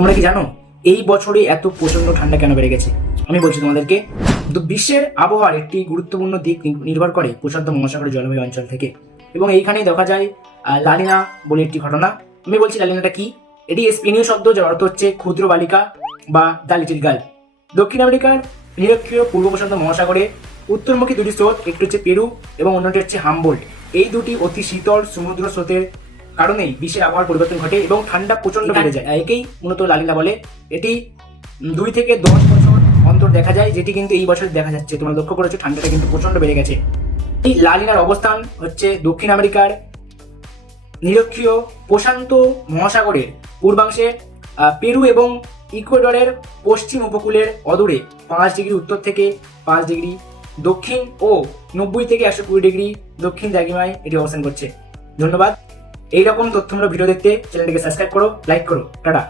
তোমরা কি জানো এই বছরে এত প্রচন্ড ঠান্ডা কেন বেড়ে গেছে? আমি বলছি তোমাদেরকে। তো বিশ্বের আবহাওয়ার একটি গুরুত্বপূর্ণ দিক নির্ভর করে প্রশান্ত মহাসাগরের জলবায়ু অঞ্চল থেকে, এবং এইখানেই দেখা যায় লালিনা বলে একটি ঘটনা। আমি বলছি লালিনাটা কি। এটি স্পেনীয় শব্দ, যার অর্থ হচ্ছে ক্ষুদ্র বালিকা বা দ্য লিটল গার্ল। দক্ষিণ আমেরিকার নিরক্ষীয় পূর্ব প্রশান্ত মহাসাগরে উত্তরমুখী দুটি স্রোত, একটি হচ্ছে পেরু এবং অন্যটি হচ্ছে হামবোল্ট। এই দুটি অতি শীতল সমুদ্র স্রোতের কারণেই বিশ্বের আবহাওয়ার পরিবর্তন ঘটে এবং ঠান্ডা প্রচন্ড বেড়ে যায়। একেই মূলত লালিনা বলে। এটি 2 থেকে 10 বছর অন্তর দেখা যায়, যেটি কিন্তু এই বছর দেখা যাচ্ছে। তোমরা লক্ষ্য করেছো ঠান্ডাটা কিন্তু প্রচন্ড বেড়ে গেছে। এই লালিনার অবস্থান হচ্ছে দক্ষিণ আমেরিকার নিরক্ষীয় প্রশান্ত মহাসাগরের পূর্বাংশে পেরু এবং ইকুয়েডরের পশ্চিম উপকূলের অদূরে 5 ডিগ্রি উত্তর থেকে 5 ডিগ্রি দক্ষিণ ও 90 থেকে 120 ডিগ্রি দক্ষিণ দ্রাঘিমায় এটি অবস্থান করছে। ধন্যবাদ। এইরকম তথ্যমূলক ভিডিও দেখতে চ্যানেলটিকে সাবস্ক্রাইব করো, লাইক করো। টাটা।